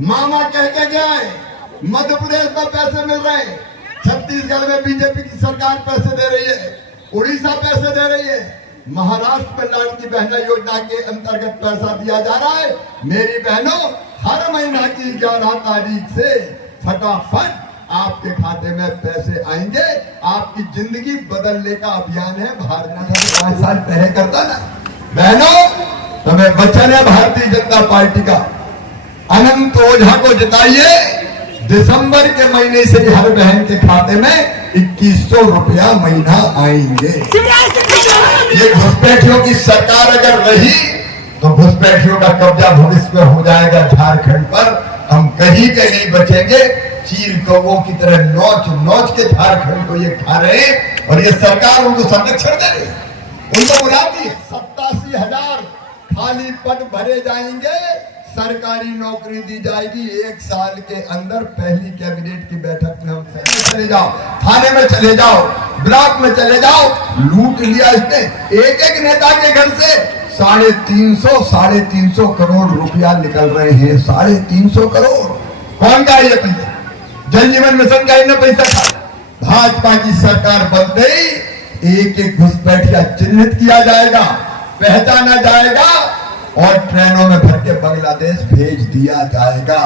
मामा कह के गए मध्य प्रदेश में पैसे मिल रहे हैं, छत्तीसगढ़ में बीजेपी की सरकार पैसे दे रही है, उड़ीसा पैसे दे रही है, महाराष्ट्र में लाडली बहना योजना के अंतर्गत पैसा दिया जा रहा है। मेरी बहनों, हर महीना की 11 तारीख से फटाफट आपके खाते में पैसे आएंगे। आपकी जिंदगी बदलने का अभियान है। भारतीय 5 साल पहले करता ना बहनों, तुम्हें वचन है भारतीय जनता पार्टी का, अनंत ओझा को जिताइए। दिसंबर के महीने से हर बहन के खाते में 2100 रुपया महीना आएंगे। ये घुसपैठियों की सरकार अगर रही तो घुसपैठियों का कब्जा भविष्य में हो जाएगा झारखंड पर। हम कहीं के नहीं बचेंगे। चील कौवों की तरह नोच नोच के झारखंड को ये खा रहे हैं और ये सरकार उनको संरक्षण दे रही है, उनको बुलाती है। 87,000 खाली पद भरे जाएंगे, सरकारी नौकरी दी जाएगी। 1 साल के अंदर पहली कैबिनेट की बैठक में हम चले जाओ, थाने में चले जाओ, ब्लॉक में चले जाओ, लूट लिया इसने। एक एक नेता के घर से 350 करोड़ रुपया निकल रहे हैं। 350 करोड़ कौन का है ये पैसा? जल जीवन मिशन का इन्हें पैसा खा। भाजपा की सरकार बनते ही एक एक घुसपैठिया चिन्हित किया जाएगा, पहचाना जाएगा और ट्रेनों में भर के बांग्लादेश भेज दिया जाएगा।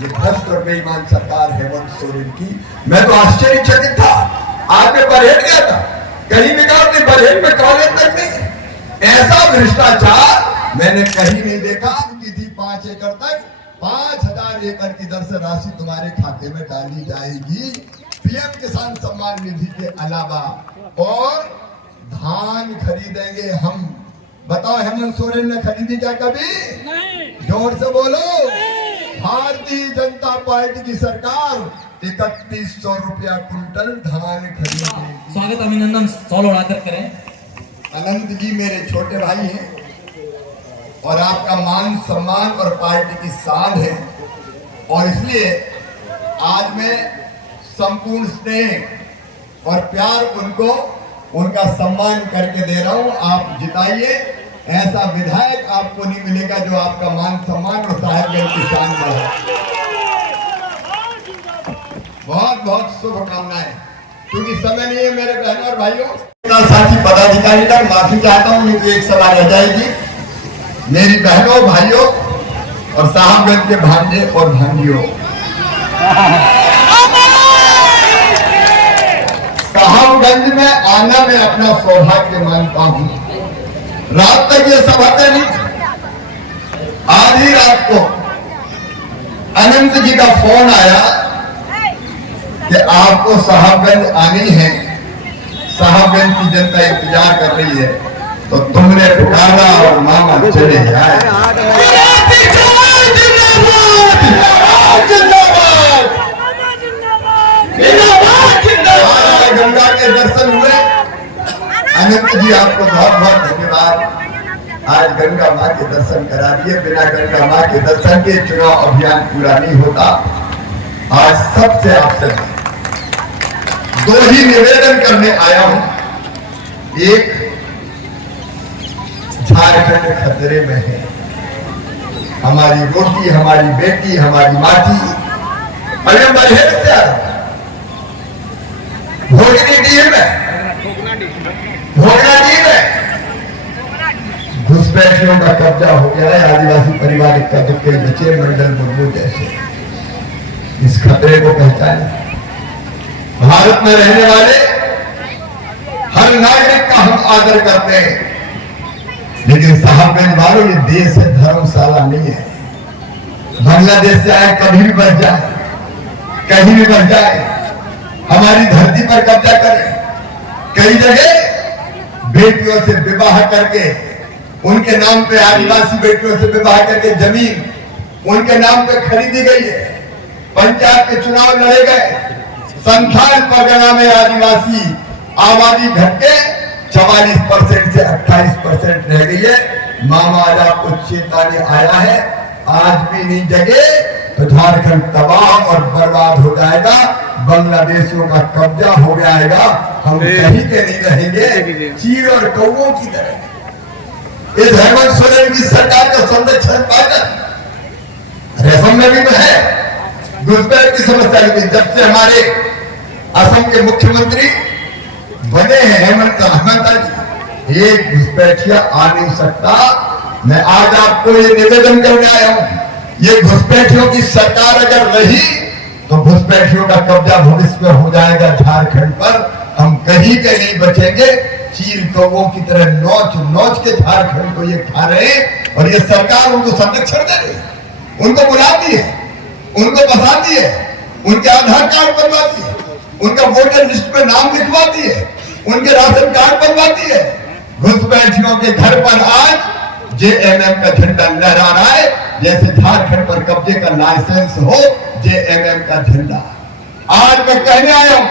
ये भ्रष्ट और बेईमान सरकार हेमंत सोरेन की। मैं तो आश्चर्यचकित था। आपने बरहेट गया था, कहीं विकास नहीं, बरहेट में कॉलेज तक नहीं। ऐसा भ्रष्टाचार मैंने कहीं नहीं देखा। की थी 5 एकड़ तक 5000 एकड़ की दर से राशि तुम्हारे खाते में डाली जाएगी, पीएम किसान सम्मान निधि के अलावा। और धान खरीदेंगे हम। बताओ हेमंत सोरेन ने खरीदी क्या कभी? नहीं। जोर से बोलो। भारतीय जनता पार्टी की सरकार 3100 रुपया कुंटल धान खरीदेगी। स्वागत अभिनंदन सॉल उड़ाकर करें। अनंत जी मेरे छोटे भाई हैं और आपका मान सम्मान और पार्टी की शान है, और इसलिए आज मैं संपूर्ण स्नेह और प्यार उनको उनका सम्मान करके दे रहा हूं। आप जिताइए। ऐसा विधायक आपको नहीं मिलेगा जो आपका मान सम्मान और साहेबगंज की शान बढ़ाए। बहुत बहुत शुभकामनाएं। क्योंकि समय नहीं है मेरे बहनों और भाइयों। साथी पदाधिकारी तक माफी चाहता हूं, नहीं तो एक सवाल रह जाएगी। मेरी बहनों भाइयों और साहबगंज के भांजे और भांजियों, साहबगंज में आना मैं अपना सौभाग्य मानता हूं। रात तक ये सभाते नहीं थी। आधी रात को अनंत जी का फोन आया कि आपको साहबगंज आनी है, साहबगंज की जनता इंतजार कर रही है, तो तुमने पुकारा और मामा चले जाए। गंगा के दर्शन हुए। अनंत जी आपको बहुत बहुत धन्यवाद। आज गंगा माँ के दर्शन करा दिए। बिना गंगा माँ के दर्शन के चुनाव अभियान पूरा नहीं होता। आज सबसे आपसे 2 ही निवेदन करने आया हूं। एक, झारखंड खतरे में है। हमारी रोटी, हमारी बेटी, हमारी माटी। अरे बरहेट से भोगनाडीह में घुसपैठियों का कब्जा हो गया है। आदिवासी परिवार का तो कई बचे, मंडल मुर्मू जैसे। इस खतरे को पहचाने। भारत में रहने वाले हर नागरिक का हम आदर करते हैं, लेकिन साहबगंज वालों, ये देश है, धर्मशाला नहीं है। बांग्लादेश से आए कभी भी बढ़ जाए, कहीं भी बढ़ जाए, हमारी धरती पर कब्जा करे। कई जगह बेटियों से विवाह करके, उनके नाम पे आदिवासी बेटियों से विवाह करके जमीन उनके नाम पे खरीदी गई है। पंचायत के चुनाव लड़े गए। संथाल परगना में आदिवासी आबादी घट के 44% से 28% रह गई है। मामा आज आपको चेताने आया है, आज भी नहीं जगे तो झारखंड तबाह और बर्बाद हो जाएगा। बांग्लादेशियों का कब्जा हो जाएगा। हम कहीं के नहीं रहेंगे, चील और कौवों की तरह। इस हेमंत सोरेन की सरकार का संरक्षण पाकर असम में भी तो है घुसपैठ की समस्या। लेकिन जब से हमारे असम के मुख्यमंत्री बने हैं हेमंत जी, एक घुसपैठिया आ नहीं सकता। मैं आज आपको ये निवेदन करने आया हूं, ये घुसपैठियों की सरकार अगर रही तो घुसपैठियों का कब्जा भविष्य में हो जाएगा झारखंड पर। हम कहीं के नहीं बचेंगे। चील कौवों की तरह नोच नोच के झारखंड को ये खा रहे हैं और ये सरकार उनको संरक्षण दे रही है, उनको बुलाती है, उनको बसाती है, उनके आधार कार्ड बनवाती है, उनका वोटर लिस्ट में नाम लिखवाती है, उनके राशन कार्ड बनवाती है। घुसपैठियों के घर पर आज जेएमएम का झंडा लहरा रहा है, जैसे झारखंड पर कब्जे का लाइसेंस हो जेएमएम का झंडा। आज मैं कहने आया हूं,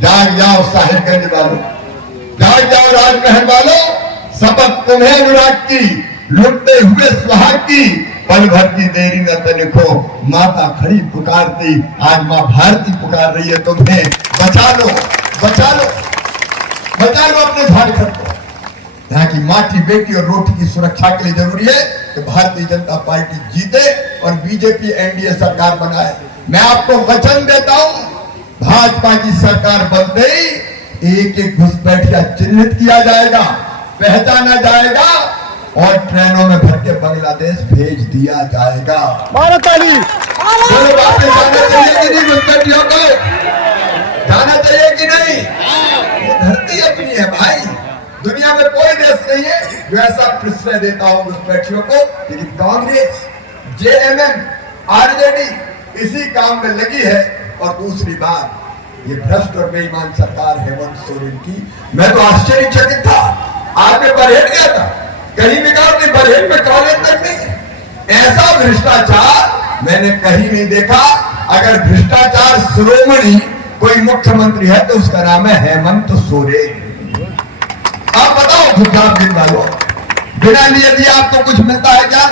जाग जाओ साहिबगंज वालों, जाग जाओ राजमहल वालों, शपथ तुम्हें अनुराग की, लुटते हुए सुहाग की, पल भर की देरी न तनिको, माता खड़ी पुकारती, आज मां भारती पुकार रही है तुम्हें। बचा लो, बचा लो, बचा लो अपने झारखंड को। यहाँ की माटी, बेटी और रोटी की सुरक्षा के लिए जरूरी है कि भारतीय जनता पार्टी जीते और बीजेपी एनडीए सरकार बनाए। मैं आपको वचन देता हूं, भाजपा की सरकार बनते ही एक एक घुसपैठिया चिन्हित किया जाएगा, पहचाना जाएगा और ट्रेनों में भर के बांग्लादेश भेज दिया जाएगा। भारत वाली बोलो, वापस जाना चाहिए कि नहीं घुसपैठियों को? जाना चाहिए कि नहीं? ये धरती अपनी है भाई, दुनिया में कोई देश नहीं है जो ऐसा प्रश्रय देता हो घुसपैठियों को। लेकिन कांग्रेस, जेएमएम, आरजेडी इसी काम में लगी है। और दूसरी बात, ये भ्रष्ट और बेईमान सरकार हेमंत सोरेन की, मैं तो आश्चर्यचकित था। आगे बरहेट गया था, कहीं बिगाड़ नहीं, बरहेट में कॉलेज तक नहीं। ऐसा भ्रष्टाचार मैंने कहीं नहीं देखा। अगर भ्रष्टाचार शिरोमणि कोई मुख्यमंत्री है तो उसका नाम है हेमंत सोरेन। आप बताओ गुजरात दिन वालों, बिना लिए दिए आपको कुछ मिलता है क्या?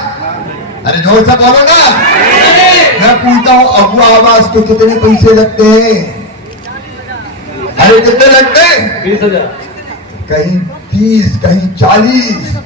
अरे जोर से बोलो ना। मैं पूछता हूँ, अफवाह आवाज को कितने पैसे लगते हैं? अरे कितने लगते हैं? 20,000। कहीं 30, कहीं 40।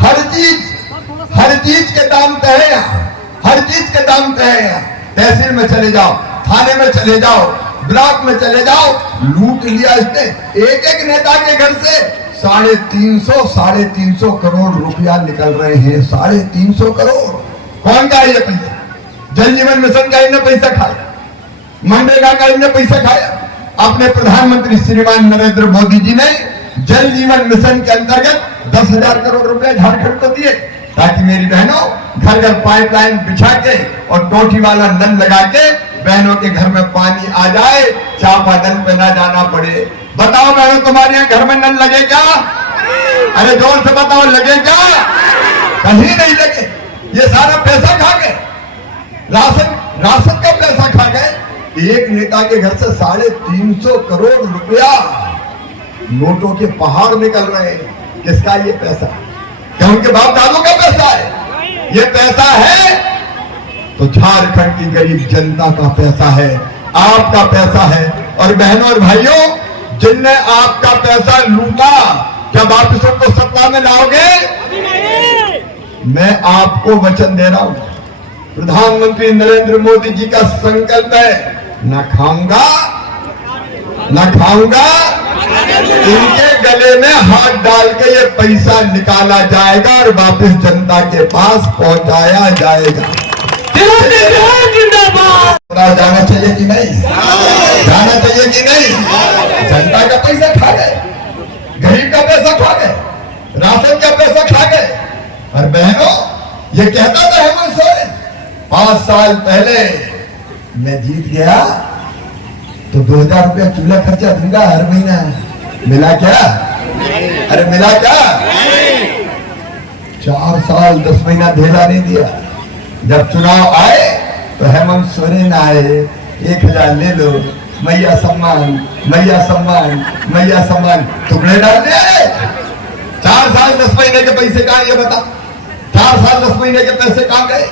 हर चीज के दाम तय है यहाँ, हर चीज के दाम तय है यहाँ। तहसील में चले जाओ, थाने में चले जाओ, ब्लॉक में चले जाओ, लूट लिया इसने। एक एक नेता के घर से 350 करोड़ रुपया निकल रहे हैं। 350 करोड़। कौन का है ये पैसा? जल जीवन मिशन का इन्हें पैसा खाया, मनरेगा का इन्हें पैसा खाया। अपने प्रधानमंत्री श्रीमान नरेंद्र मोदी जी ने जल जीवन मिशन के अंतर्गत 10,000 करोड़ रुपए झारखंड को दिए, ताकि मेरी बहनों घर घर पाइपलाइन बिछा के और टोटी वाला नल लगा के बहनों के घर में पानी आ जाए, चापाकल पे ना जाना पड़े। बताओ बहनों, तुम्हारे यहाँ घर में नल लगे क्या? अरे जोर से बताओ, लगे क्या? कहीं नहीं लगे। ये सारा पैसा खा गए, राशन का पैसा खा गए। एक नेता के घर से 350 करोड़ रुपया नोटों के पहाड़ निकल रहे हैं। किसका ये पैसा? क्या उनके बाप दादों का पैसा है? ये पैसा है तो झारखंड की गरीब जनता का पैसा है, आपका पैसा है। और बहनों और भाइयों, जिनने आपका पैसा लूटा, क्या वापस उनको सत्ता में लाओगे? मैं आपको वचन दे रहा हूं, प्रधानमंत्री नरेंद्र मोदी जी का संकल्प है, न खाऊंगा न खाऊंगा। इनके गले में हाथ डाल के ये पैसा निकाला जाएगा और वापस जनता के पास पहुंचाया जाएगा। जाना चाहिए कि नहीं? जाना चाहिए कि नहीं? जनता का पैसा खा गए, गरीब का पैसा खा गए, राशन का पैसा खा गए। और बहनों, ये कहता था हेमंत सोरेन 5 साल पहले, मैं जीत गया तो 2,000 रुपया चूल्हा खर्चा दूंगा हर महीना। मिला क्या? अरे मिला क्या? 4 साल 10 महीना धेला नहीं दिया। जब चुनाव आए तो हेमंत सोरेन आए, 1,000 ले लो, मैया सम्मान, मैया सम्मान, मैया सम्मान, टुकड़े डालने आए। 4 साल 10 महीने के पैसे कहां? ये बता, 4 साल 10 महीने के पैसे कहां गए?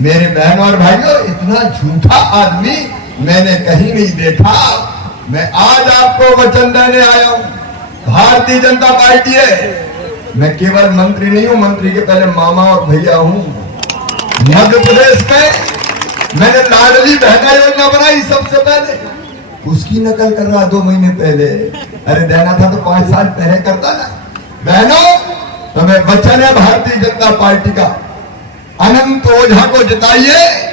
मेरे बहनों और भाइयों, इतना झूठा आदमी मैंने कहीं नहीं देखा। मैं आज आपको वचन देने आया हूं, भारतीय जनता पार्टी है। मैं केवल मंत्री नहीं हूं, मंत्री के पहले मामा और भैया हूं। मध्य प्रदेश में मैंने लाडली बहना योजना बनाई सबसे पहले, उसकी नकल कर रहा 2 महीने पहले। अरे देना था तो 5 साल पहले करता ना। बहनों, तुम्हें वचन है भारतीय जनता पार्टी का, अनंत ओझा को जिताइए।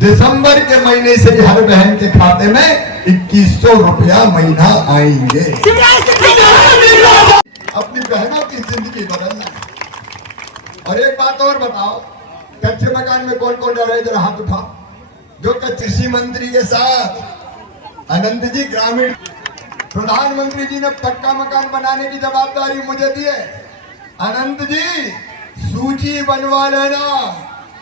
दिसंबर के महीने से हर बहन के खाते में 2100 रुपया महीना आएंगे। अपनी बहनों की जिंदगी बदलना है। और एक बात और बताओ, कच्चे मकान में कौन कौन रह रहे, जरा हाथ उठाओ। जो कृषि मंत्री के साथ अनंत जी ग्रामीण प्रधानमंत्री जी ने पक्का मकान बनाने की जवाबदारी मुझे दी है। अनंत जी सूची बनवा लेना,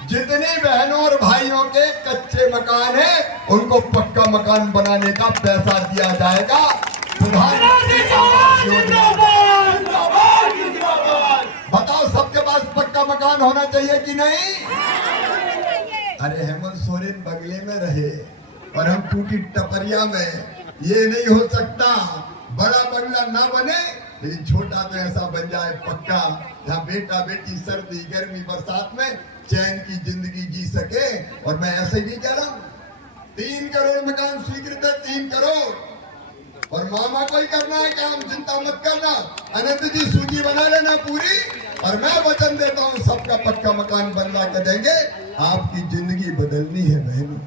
जितनी बहनों और भाइयों के कच्चे मकान है उनको पक्का मकान बनाने का पैसा दिया जाएगा। प्रधानमंत्री बताओ, सबके पास पक्का मकान होना चाहिए कि नहीं? अरे हेमंत सोरेन बगले में रहे और हम टूटी टपरिया में, ये नहीं हो सकता। बड़ा बंगला ना बने लेकिन छोटा तो ऐसा बन जाए पक्का, जहाँ बेटा बेटी सर्दी गर्मी बरसात में चैन की जिंदगी जी सके। और मैं ऐसे ही नहीं कह रहा हूँ, 3 करोड़ मकान स्वीकृत है, 3 करोड़। और मामा को ही करना है काम, चिंता मत करना। अनंत जी सूची बना लेना पूरी, और मैं वचन देता हूँ सबका पक्का मकान बनवा कर देंगे। आपकी जिंदगी बदलनी है बहनों।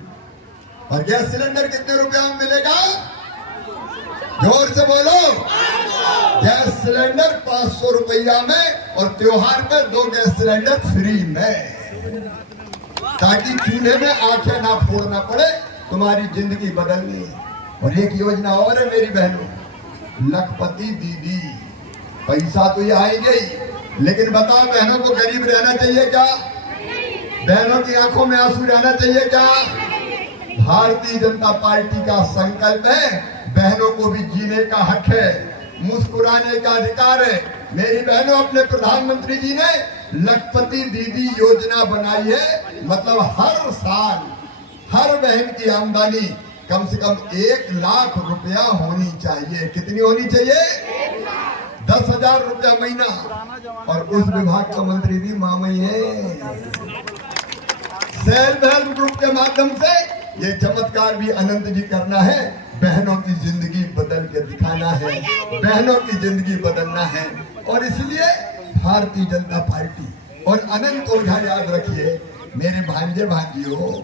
और गैस सिलेंडर कितने रुपया में मिलेगा? जोर से बोलो। गैस सिलेंडर 500 रुपया में, और त्योहार पे 2 गैस सिलेंडर फ्री में, ताकि चूल्हे में आंखें ना फोड़ना पड़े। तुम्हारी जिंदगी बदलनी है। और एक योजना और है मेरी बहनों, लखपति दीदी। पैसा तो ये आएगा ही, लेकिन बताओ बहनों को गरीब रहना चाहिए क्या? बहनों की आंखों में आंसू रहना चाहिए क्या? भारतीय जनता पार्टी का संकल्प है, बहनों को भी जीने का हक है, मुस्कुराने का अधिकार है। मेरी बहनों, अपने प्रधानमंत्री जी ने लखपति दीदी योजना बनाई है। मतलब हर साल हर बहन की आमदनी कम से कम 1 लाख रुपया होनी चाहिए। कितनी होनी चाहिए? 10,000 रुपया महीना। और उस विभाग का मंत्री भी मामई है। सेल्फ हेल्प ग्रुप के माध्यम से ये चमत्कार भी अनंत जी करना है। बहनों की जिंदगी बदल के दिखाना है, बहनों की जिंदगी बदलना है। और इसलिए भारतीय जनता पार्टी और अनंत ओझा, याद रखिए मेरे भांजे भांजियों,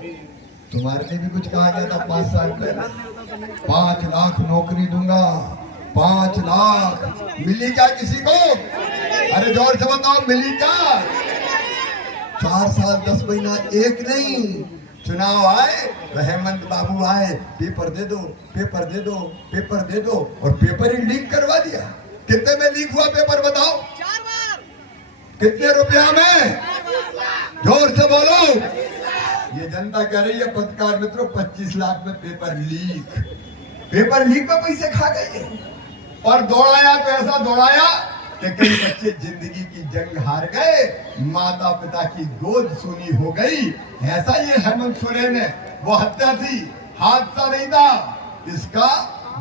तुम्हारे लिए भी कुछ कहा गया था 5 साल पहले। 5 लाख नौकरी दूंगा, 5 लाख। मिली क्या किसी को? अरे जोर से बताओ, मिली क्या? 4 साल 10 महीना, एक नहीं। चुनाव आए तो हेमंत बाबू आए, पेपर दे दो, पेपर दे दो, पेपर दे दो, और पेपर ही लीक करवा दिया। कितने में लीक हुआ पेपर बताओ? 4 बार। कितने रुपया में? जोर से बोलो। ये जनता कह रही है पत्रकार मित्रों, 25 लाख में पेपर लीक। पेपर लीक में पैसे खा गए। और दौड़ाया तो ऐसा दौड़ाया कि कई बच्चे जिंदगी की जंग हार गए, माता पिता की गोद सूनी हो गई। ऐसा ये हेमंत सोरेन है, वो हत्या थी, हादसा नहीं था। इसका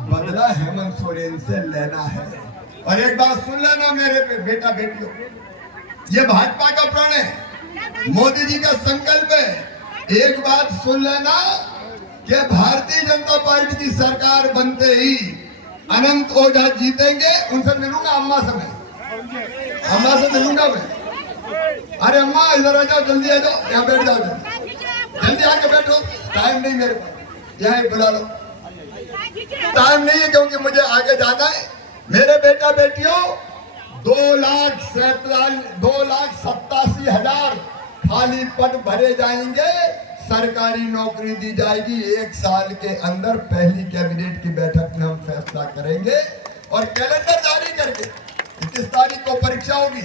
बदला हेमंत सोरेन से लेना है। और एक बात सुन लेना मेरे बेटा बेटियों, ये भाजपा का प्रण है, मोदी जी का संकल्प है। एक बात सुन लेना कि भारतीय जनता पार्टी की सरकार बनते ही अनंत ओझा जीतेंगे। उनसे मिलूंगा, अम्मा से मैं, अम्मा से मिलूंगा मैं। अरे अम्मा इधर आ जाओ, जल्दी आ जाओ, यहाँ बैठ जाओ, जल्दी आके बैठो। टाइम नहीं मेरे पास, यहाँ बुला लो। टाइम नहीं है क्योंकि मुझे आगे जाना है। मेरे बेटा बेटियों, 2,87,000 खाली पद भरे जाएंगे, सरकारी नौकरी दी जाएगी। 1 साल के अंदर पहली कैबिनेट की बैठक में हम फैसला करेंगे और कैलेंडर जारी करके किस तारीख को परीक्षा होगी,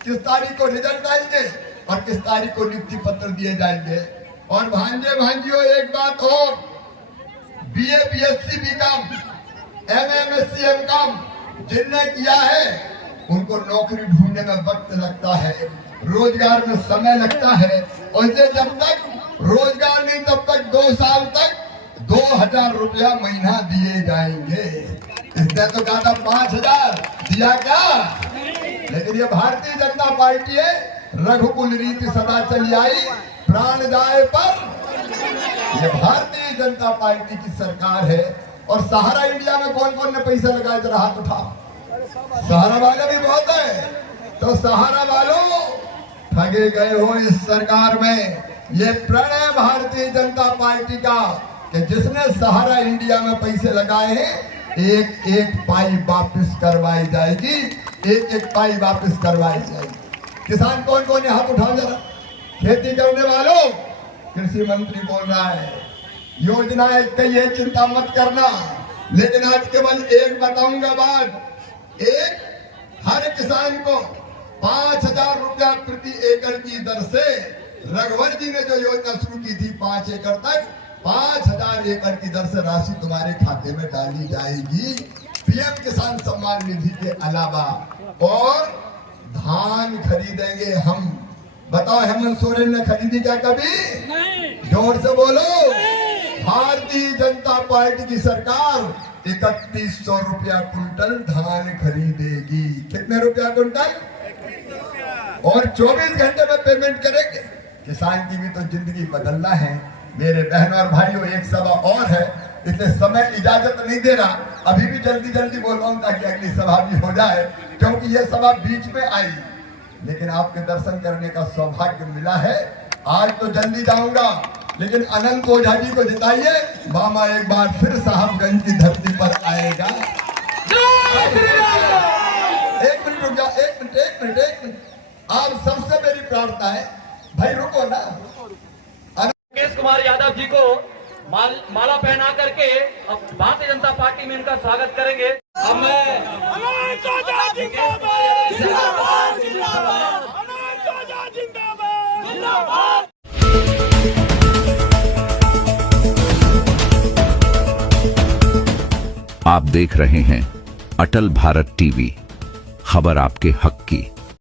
किस तारीख को रिजल्ट आएंगे और किस तारीख को नियुक्ति पत्र दिए जाएंगे। और भांजे भांजियों, एक बात और, BA BSc BCom MA MSc MCom जिनने किया है उनको नौकरी ढूंढने में वक्त लगता है, रोजगार में समय लगता है। और इसलिए जब तक रोजगार नहीं तब तक 2 साल तक 2,000 रुपया महीना दिए जाएंगे। इसने तो कहा था 5,000, दिया क्या? लेकिन ये भारतीय जनता पार्टी है, रघुकुल रीति सदा चली आई, प्राण जाए पर ये भारतीय जनता पार्टी की सरकार है। और सहारा इंडिया में कौन कौन ने पैसा लगाया, जरा हाथ उठाओ। सहारा वाले भी बहुत है। तो सहारा वालों, ठगे गए हो इस सरकार में। ये प्रण है भारतीय जनता पार्टी का कि जिसने सहारा इंडिया में पैसे लगाए हैं, एक एक पाई वापस करवाई जाएगी, एक एक पाई वापस करवाई जाएगी। किसान कौन कौन है, हाथ उठाओ जरा। खेती करने वालों, कृषि मंत्री बोल रहा है योजनाएं कई है, चिंता मत करना। लेकिन आज केवल एक बताऊंगा बात। एक, हर किसान को 5,000 रुपया प्रति एकड़ की दर से रघुवर जी ने जो योजना शुरू की थी 5 एकड़ तक, 5,000 एकड़ की दर से राशि तुम्हारे खाते में डाली जाएगी, पीएम किसान सम्मान निधि के अलावा। और धान खरीदेंगे हम। बताओ हेमंत सोरेन ने खरीदी क्या कभी? जोर से बोलो। भारतीय जनता पार्टी की सरकार 3100 रुपया कुंटल धान खरीदेगी। कितने रुपया कुंटल? और 24 घंटे में पेमेंट करेंगे। किसान की भी तो जिंदगी बदलना है मेरे बहनों और भाइयों। एक सभा और है, इसलिए समय इजाजत नहीं दे रहा, अभी भी जल्दी जल्दी बोल रहा हूं ताकि अगली सभा भी हो जाए, क्योंकि ये सभा बीच में आई। लेकिन आपके दर्शन करने का सौभाग्य मिला है। आज तो जल्दी जाऊंगा, लेकिन अनंत ओझा जी को जिताइए, मामा एक बार फिर साहबगंज की धरती पर आएगा। एक मिनट रुक जाओ, एक मिनट। आप सबसे मेरी प्रार्थना है, भाई रुको ना। मुकेश कुमार यादव जी को माला पहना करके अब भारतीय जनता पार्टी में इनका स्वागत करेंगे। आप देख रहे हैं अटल भारत टीवी, खबर आपके हक की।